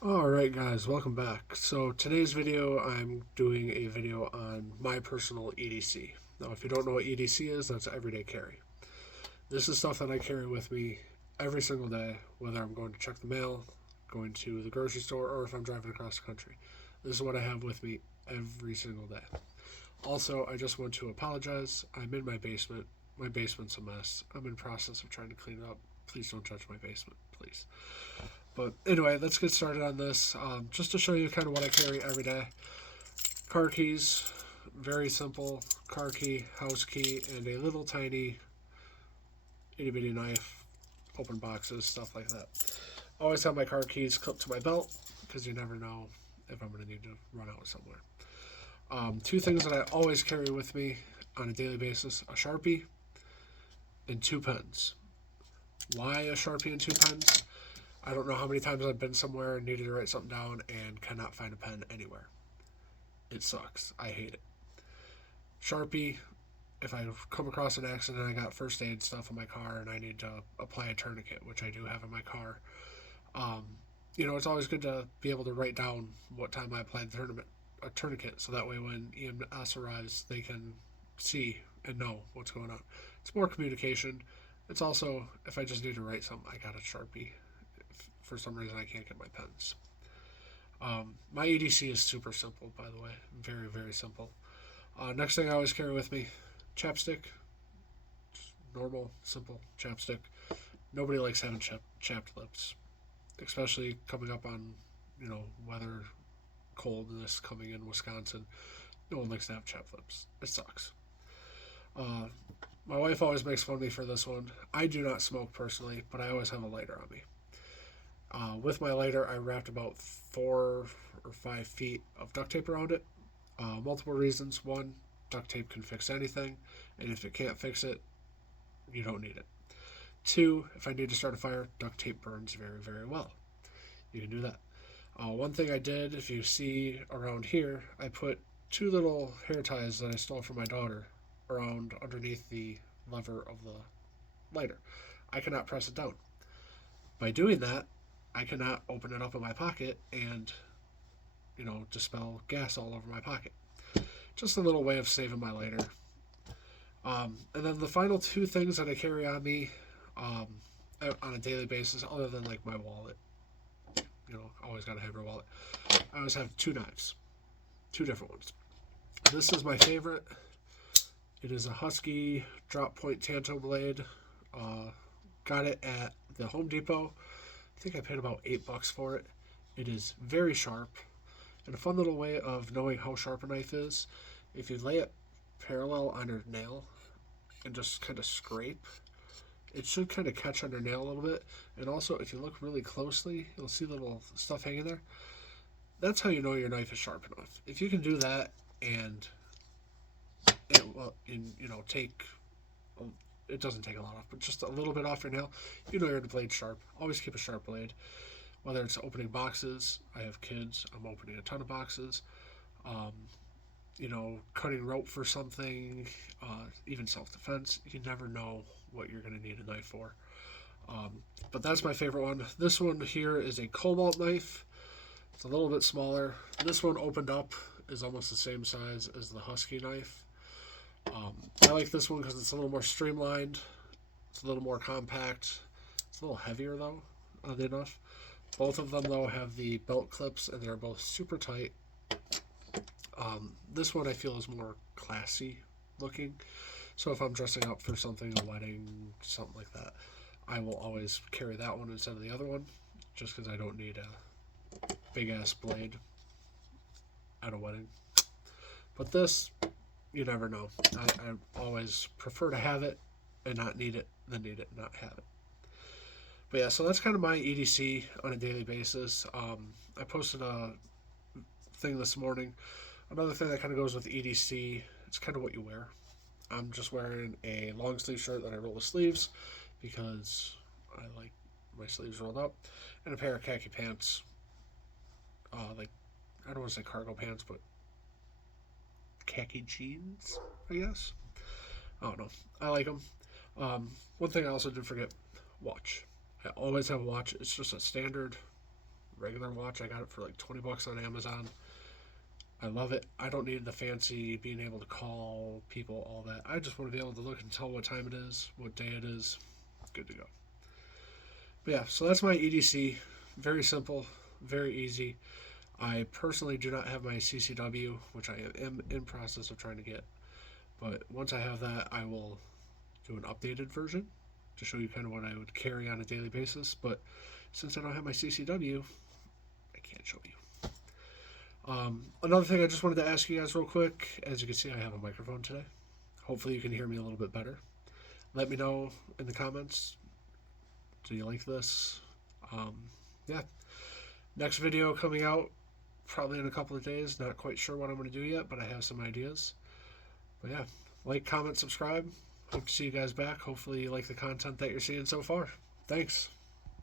Alright guys, welcome back. So today's video, I'm doing a video on my personal EDC. Now if you don't know what EDC is, that's everyday carry. This is stuff that I carry with me every single day, whether I'm going to check the mail, going to the grocery store, or if I'm driving across the country. This is what I have with me every single day. Also, I just want to apologize. I'm in my basement. My basement's a mess. I'm in process of trying to clean it up. Please don't judge my basement, please. But anyway, let's get started on this. Just to show you kind of what I carry every day. Car keys, very simple. Car key, house key, and a little tiny itty bitty knife, open boxes, stuff like that. I always have my car keys clipped to my belt because you never know if I'm going to need to run out somewhere. Two things that I always carry with me on a daily basis: a Sharpie and two pens. Why a Sharpie and two pens? I don't know how many times I've been somewhere and needed to write something down and cannot find a pen anywhere. It sucks. I hate it. Sharpie, if I come across an accident, I got first aid stuff in my car and I need to apply a tourniquet, which I do have in my car. Um, it's always good to be able to write down what time I applied a tourniquet, so that way when EMS arrives, they can see and know what's going on. It's more communication. It's also, if I just need to write something, I got a Sharpie. If for some reason I can't get my pens. My EDC is super simple, by the way. Very, very simple. Next thing I always carry with me: chapstick. Just normal, simple chapstick. Nobody likes having chapped lips, especially coming up on, weather, coldness coming in Wisconsin. No one likes to have chapped lips. It sucks. Uh, my wife always makes fun of me for this one. I do not smoke personally, but I always have a lighter on me. With my lighter, I wrapped about 4 or 5 feet of duct tape around it. Multiple reasons. One, duct tape can fix anything, and if it can't fix it, you don't need it. Two, if I need to start a fire, duct tape burns very, very well. You can do that. One thing I did, if you see around here, I put two little hair ties that I stole from my daughter around underneath the lever of the lighter. I cannot press it down. By doing that, I cannot open it up in my pocket and, dispel gas all over my pocket. Just a little way of saving my lighter. And then the final two things that I carry on me um, on a daily basis, other than like my wallet, always gotta have your wallet. I always have two knives, two different ones. This is my favorite. It is a Husky drop point Tanto blade. Got it at the Home Depot. I think I paid about $8 for it. It is very sharp, and a fun little way of knowing how sharp a knife is: if you lay it parallel on your nail and just kind of scrape, it should kind of catch on your nail a little bit. And also, if you look really closely, you'll see little stuff hanging there. That's how you know your knife is sharp enough. If you can do that and take, it doesn't take a lot off, but just a little bit off your nail, your blade sharp. Always keep a sharp blade. Whether it's opening boxes, I have kids, I'm opening a ton of boxes. Um, Cutting rope for something, even self-defense. You never know what you're going to need a knife for. But that's my favorite one. This one here is a cobalt knife. It's a little bit smaller. This one opened up is almost the same size as the Husky knife. I like this one because it's a little more streamlined. It's a little more compact. It's a little heavier though, oddly enough. Both of them though have the belt clips and they're both super tight. This one I feel is more classy looking. So if I'm dressing up for something, a wedding, something like that, I will always carry that one instead of the other one, just because I don't need a big ass blade at a wedding. But this, you never know. I always prefer to have it and not need it than need it and not have it. But yeah, so that's kind of my EDC on a daily basis. I posted a thing this morning. Another thing that kind of goes with EDC, it's kind of what you wear. I'm just wearing a long sleeve shirt that I roll the sleeves because I like my sleeves rolled up, and a pair of khaki pants. I don't want to say cargo pants, but khaki jeans, I guess. I don't know. I like them. One thing I also did forget: watch. I always have a watch. It's just a standard regular watch. I got it for like 20 bucks on Amazon. I love it. I don't need the fancy being able to call people, all that. I just want to be able to look and tell what time it is, what day it is. Good to go. But yeah, so that's my EDC. Very simple, very easy. I personally do not have my CCW, which I am in process of trying to get. But once I have that, I will do an updated version to show you kind of what I would carry on a daily basis. But since I don't have my CCW, I can't show you. Another thing I just wanted to ask you guys real quick. As you can see, I have a microphone today. Hopefully you can hear me a little bit better. Let me know in the comments. Do you like this? Yeah. Next video coming out probably in a couple of days. Not quite sure what I'm going to do yet, but I have some ideas. But yeah, like, comment, subscribe. Hope to see you guys back. Hopefully you like the content that you're seeing so far. Thanks.